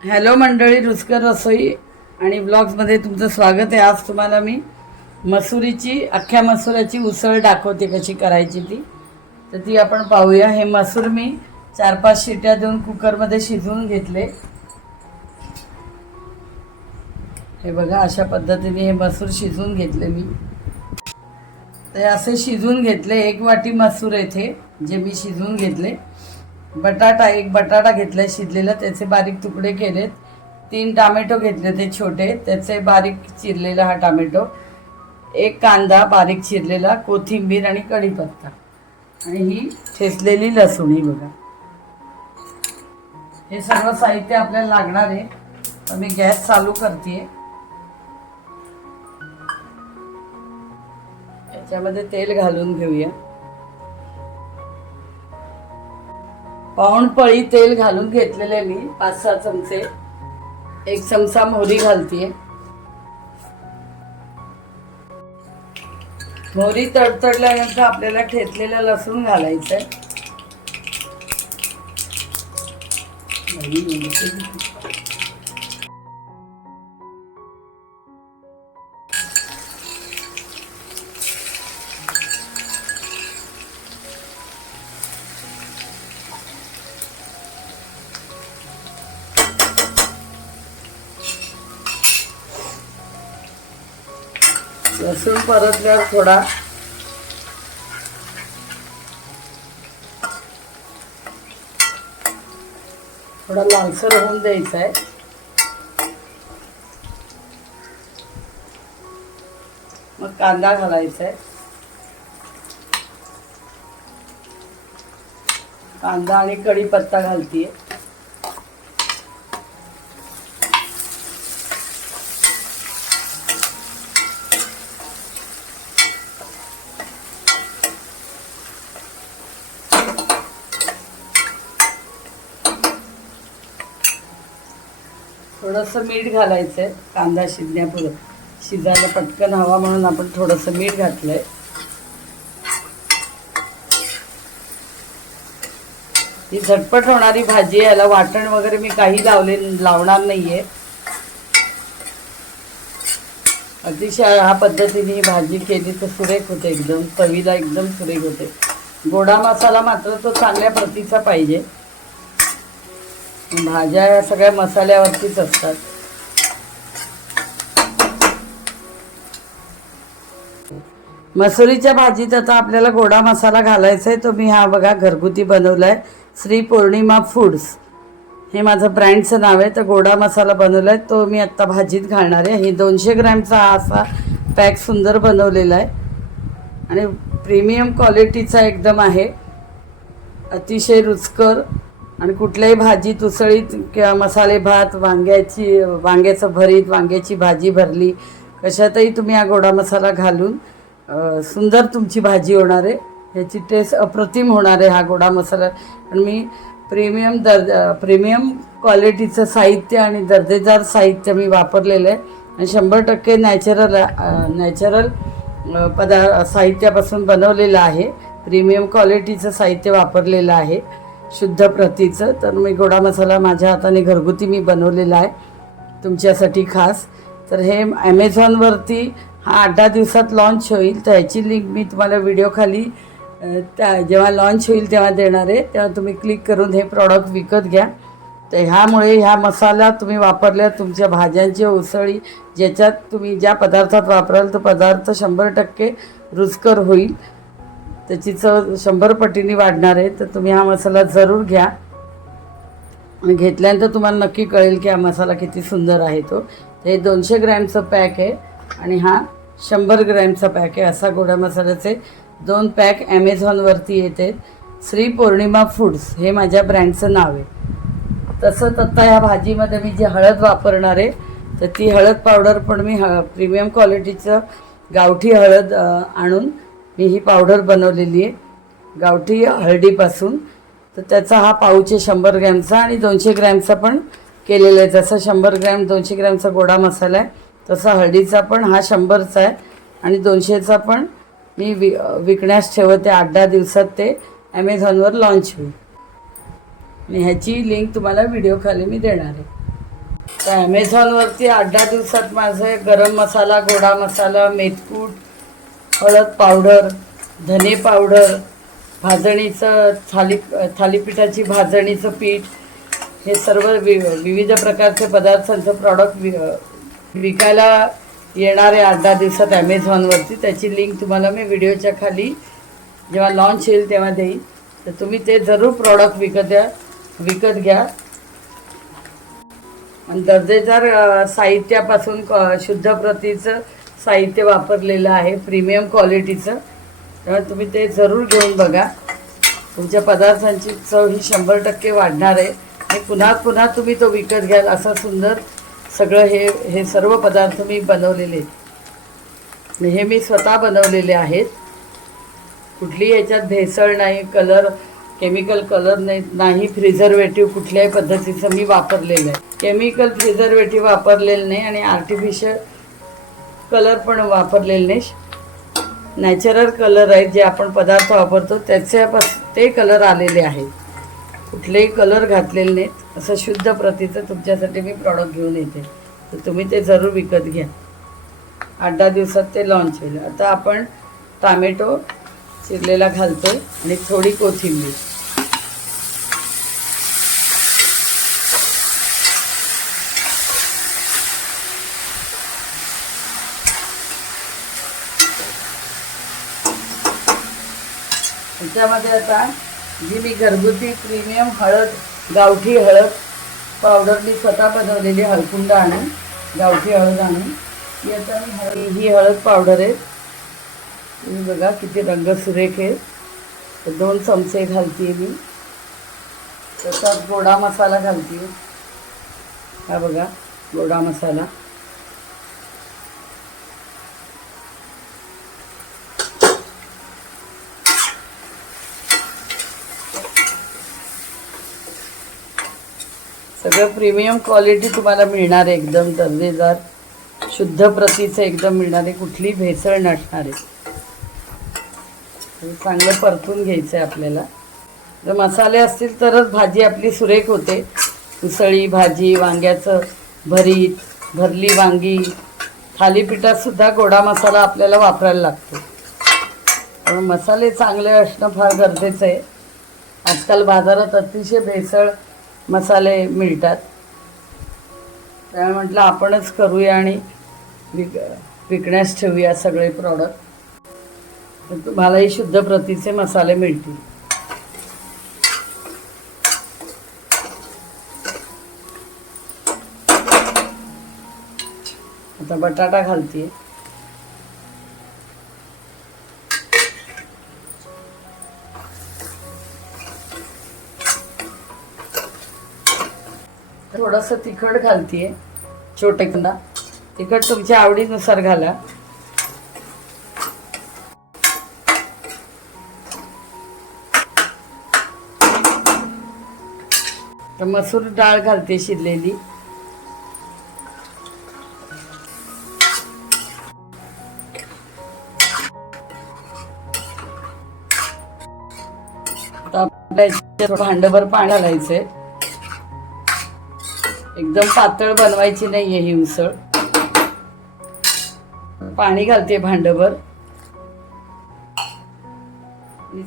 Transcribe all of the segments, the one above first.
Hello मंडळी, रुचकर रसोई आणि ब्लॉग्समध्ये तुमचं स्वागत आहे। आज तुम्हाला मी अख्ख्या मसुराची उसळ दाखवते कशी करायची ती। तर ती आपण पाहूया। हे मसूर मी 4-5 शिट्या देऊन कुकरमध्ये शिजवून घेतले। हे बघा, अशा पद्धतीने हे मसूर शिजवून घेतले मी। ते असे शिजवून घेतले। 1 वाटी मसूर येथे जे मी शिजवून घेतले। एक बटाटा घेतला शिजलेला, त्याचे बारीक तुकडे केलेत। 3 टोमॅटो घेतले ते छोटे, त्याचे बारीक चिरलेला हा टोमॅटो। 1 कांदा बारीक चिरलेला, कोथिंबीर आणि कढीपत्ता आणि ही ठेचलेली लसूण। ही बघा, हे सर्व साहित्य आपल्याला लागणार आहे। तर मी गॅस चालू करते। याच्यामध्ये तेल घालून घेऊया। पाऊण पळी तेल घालून घेतलेले मी 5-6 चमचे। 1 चमचा मोहरी घालते। मोहरी तडतडल्यानंतर आपल्याला ठेचलेला लसूण घालायचं आहे। लसूण परतल्यावर थोडा लालसर होऊन द्यायचा आहे। मग कांदा घालायचा आहे। कांदा आणि कढीपत्ता घालतीये। थोडंसं मीठ घालायचं आहे। कांदा शिजायला पटकन हवा म्हणून आपण थोडंसं मीठ घातलंय। ही झटपट होणारी भाजी आहे। याला वाटण वगैरे मी काही लावणार नाहीये। अतिशय ह्या पद्धतीने ही भाजी केली तर सुरेख होते, एकदम चवीला एकदम सुरेख होते। गोडा मसाला मात्र तो चांगल्या प्रतीचा पाहिजे। भाज्या या सगळ्या मसाल्यावरतीच असतात। मसुरीच्या भाजीत आता आपल्याला गोडा मसाला घालायचा आहे। तो मी हा बघा घरगुती बनवलाय, श्री पौर्णिमा फूड्स हे माझं ब्रँडचं नाव आहे। तर गोडा मसाला बनवलाय तो मी आत्ता भाजीत घालणार आहे। हे 200 ग्रॅमचा हा असा पॅक सुंदर बनवलेला आहे आणि प्रीमियम क्वालिटीचा एकदम आहे। अतिशय रुचकर आणि कुठल्याही भाजीत, उसळीत किंवा मसाले भात, वांग्याचं भरीत, वांग्याची भाजी भरली, कशातही तुम्ही हा गोडा मसाला घालून सुंदर तुमची भाजी होणार आहे। ह्याची टेस्ट अप्रतिम होणार आहे हा गोडा मसाला। आणि मी प्रीमियम क्वालिटीचं साहित्य आणि दर्जेदार साहित्य मी वापरलेलं आहे आणि 100% नॅचरल साहित्यापासून बनवलेलं आहे। प्रीमियम क्वालिटीचं साहित्य वापरलेलं आहे, शुद्ध प्रतीचं। तर मी गोडा मसाला माझ्या हाताने घरगुती मी बनवलेला आहे तुमच्यासाठी खास। तर हे ॲमेझॉनवरती हा 8-10 दिवसात लॉन्च होईल। तर ह्याची लिंक मी तुम्हाला व्हिडिओ खाली जेव्हा लॉन्च होईल तेव्हा देणार आहे। तेव्हा तुम्ही क्लिक करून हे प्रॉडक्ट विकत घ्या। तर ह्यामुळे ह्या मसाला तुम्ही वापरल्या तुमच्या भाज्यांची उसळी ज्याच्यात तुम्ही ज्या पदार्थात वापराल तो पदार्थ 100% रुचकर होईल, त्याची चव 100 पटीने वाढणार आहे। तर तुम्ही हा मसाला जरूर घ्या आणि घेतल्यानंतर तुम्हाला नक्की कळेल की हा मसाला किती सुंदर आहे तो। हे 200 ग्रॅमचं पॅक आहे आणि हा 100 ग्रॅमचा पॅक आहे। असा गोडा मसाल्याचे 2 पॅक ॲमेझॉनवरती येते। श्री पौर्णिमा फूड्स हे माझ्या ब्रँडचं नाव आहे। तसंच आता ह्या भाजीमध्ये मी जी हळद वापरणार आहे तर ती हळद पावडर पण मी प्रीमियम क्वालिटीचं गावठी हळद आणून मी ही पावडर बनवलेली आहे गावठी हळदीपासून। तर त्याचा हा पाऊच आहे 100 ग्रॅमचा आणि 200 ग्रॅमचा पण केलेला आहे। जसं 100 ग्रॅम 200 ग्रॅमचा गोडा मसाला आहे तसा हळदीचा पण हा 100चा आहे आणि 200चा पण मी विकण्यास ठेवते। 8-10 दिवसात ते ॲमेझॉनवर लॉन्च होईल आणि ह्याची लिंक तुम्हाला व्हिडिओ खाली मी देणार आहे। तर ॲमेझॉनवरती 8-10 दिवसात माझे गरम मसाला, गोडा मसाला, मेथकूट, हळद पावडर, धने पावडर, भाजणीचं थालीपीठाची भाजणीचं पीठ, हे सर्व विविध प्रकारचे पदार्थांचं प्रॉडक्ट विकायला येणार आहे 8-10 दिवसात ॲमेझॉनवरती. त्याची लिंक तुम्हाला मी व्हिडिओच्या खाली जेव्हा लॉन्च येईल तेव्हा देईन. तर तुम्ही ते जरूर प्रॉडक्ट विकत घ्या. आणि दर्जेदार साहित्यापासून शुद्ध प्रतीचं साहित्य वापरलेलं आहे, प्रीमियम क्वालिटीचं. त्यामुळे तुम्ही ते जरूर घेऊन बघा. तुमच्या पदार्थांची चव ही 100% वाढणार आहे आणि पुन्हा पुन्हा तुम्ही तो विकत घ्याल. असं सुंदर सगळं हे सर्व पदार्थ मी बनवलेले आहेत. हे मी स्वतः बनवलेले आहेत. कुठलीही याच्यात भेसळ नाही, केमिकल कलर नाही, प्रिझर्वेटिव्ह कुठल्याही पद्धतीचं मी वापरलेलं आहे. केमिकल प्रिझर्वेटिव्ह वापरलेलं नाही आणि आर्टिफिशियल कलर पण वापरलेले नाही. नॅचरल कलर आहेत जे आपण पदार्थ वापरतो ते कलर आलेले आहेत. कुठलेही कलर घातलेले नाहीत. असं शुद्ध प्रतीचं तुमच्यासाठी मी प्रॉडक्ट घेऊन येते. तर तुम्ही ते जरूर विकत घ्या. 8-10 दिवसात ते लॉन्च होईल. आता आपण टोमॅटो चिरलेला घालतो आणि थोडी कोथिंबीर. त्याच्यामध्ये आता जी मी घरगुती प्रीमियम गावठी हळद पावडर मी स्वतः बनवलेली, हळकुंड आणून गावठी हळद आणून ही आता ही हळद पावडर आहे. तुम्ही बघा किती रंग सुरेख आहे. तर 2 चमचे घालते मी. तसाच गोडा मसाला घालते. हा बघा गोडा मसाला. सगळं प्रीमियम क्वालिटी तुम्हाला मिळणार आहे. एकदम दर्जेदार शुद्ध प्रतीचं एकदम मिळणार आहे. कुठली भेसळ नसणार आहे. चांगलं परतून घ्यायचं आहे आपल्याला. जर मसाले असतील तरच भाजी आपली सुरेख होते. उसळी भाजी, वांग्याचं भरीत, भरली वांगी, थालीपीठातसुद्धा गोडा मसाला आपल्याला वापरायला लागतो. पण मसाले चांगले असणं फार गरजेचं आहे. आजकाल बाजारात अतिशय भेसळ मसाले मिळतात. त्यामुळे म्हटलं आपणच करूया आणि विकण्यास ठेवूया सगळे प्रॉडक्ट. तर तुम्हालाही शुद्ध प्रतीचे मसाले मिळतील. आता बटाटा घालते. थोडंसं तिखट घालते. छोटे कांदा तिखट तुमच्या आवडीनुसार घाला. तर मसूर डाळ घालते शिजलेली. आता भांडभर पाणी घालायचंय. एकदम पातळ बनवायची नाहीये ही उसळ. पाणी घालते भांडभर.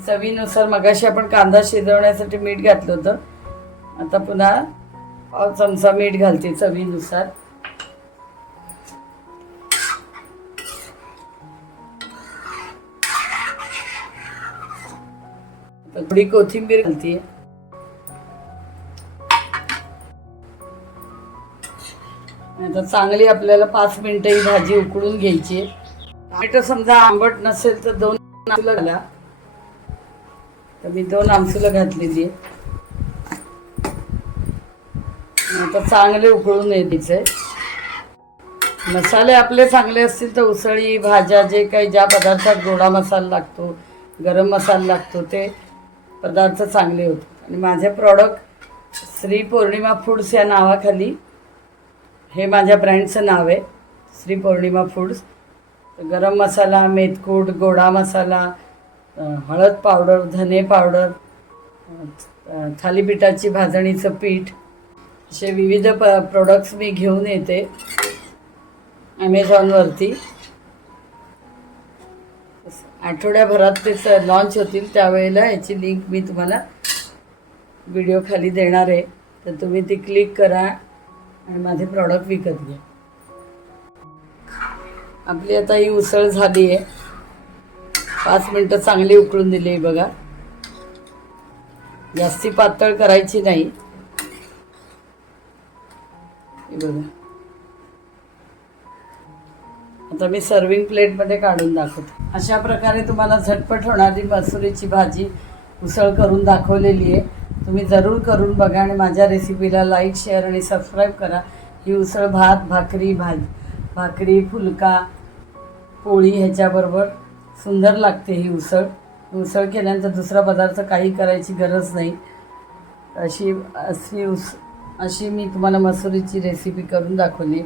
चवीनुसार मगाशी आपण कांदा शिजवण्यासाठी मीठ घातलं होतं. आता पुन्हा 1 चमचा मीठ घालते चवीनुसार. थोडी कोथिंबीर घालते. आता चांगली आपल्याला 5 मिनिटं ही भाजी उकळून घ्यायची. टोमॅटो समजा आंबट नसेल तर 2 आमसुलं घाला. तर मी 2 आमसुलं घातलेली आहे. आता चांगले उकळून द्यायचे. मसाले आपले चांगले असतील तर उसळी भाज्या ज्या पदार्थात गोडा मसाला लागतो, गरम मसाला लागतो, ते पदार्थ चांगले होतात. आणि माझे प्रॉडक्ट श्री पौर्णिमा फूड्स या नावाखाली, हे माझ्या ब्रँडचं नाव आहे श्री पौर्णिमा फूड्स. गरम मसाला, मेथकूट, गोडा मसाला, हळद पावडर, धने पावडर, थालीपीठाची भाजणीचं पीठ, असे विविध प्रोडक्ट्स मी घेऊन येते ॲमेझॉनवरती. आठवड्याभरात ते लॉन्च होतील त्यावेळेला याची लिंक मी तुम्हाला व्हिडिओ खाली देणार आहे, तर तुम्ही ती क्लिक करा आणि माझे प्रॉडक्ट विकत घ्या. आपली आता ही उसळ झाली आहे. 5 मिनटं चांगली उकळून दिली आहे बघा. जास्ती पातळ करायची नाही. हे बघा, आता मी सर्विंग प्लेटमध्ये काढून दाखवते. अशा प्रकारे तुम्हाला झटपट होणारी मसुरीची भाजी उसळ करून दाखवलेली आहे. तुम्ही जरूर करून बघा आणि माझ्या रेसिपीला लाईक, शेअर आणि सबस्क्राईब करा. ही उसळ भात, भाकरी, फुलका, पोळी ह्याच्याबरोबर सुंदर लागते. ही उसळ केल्यानंतर दुसरा पदार्थ काही करायची गरज नाही. अशी मी तुम्हाला मसुरीची रेसिपी करून दाखवली.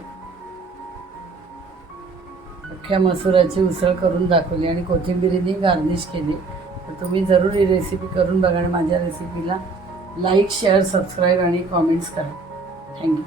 अख्ख्या मसुराची उसळ करून दाखवली आणि कोथिंबिरीने गार्निश केली. तर तुम्ही जरूर ही रेसिपी करून बघा आणि माझ्या रेसिपीला लाईक, शेअर, सबस्क्राईब आणि कॉमेंट्स करा. थँक्यू.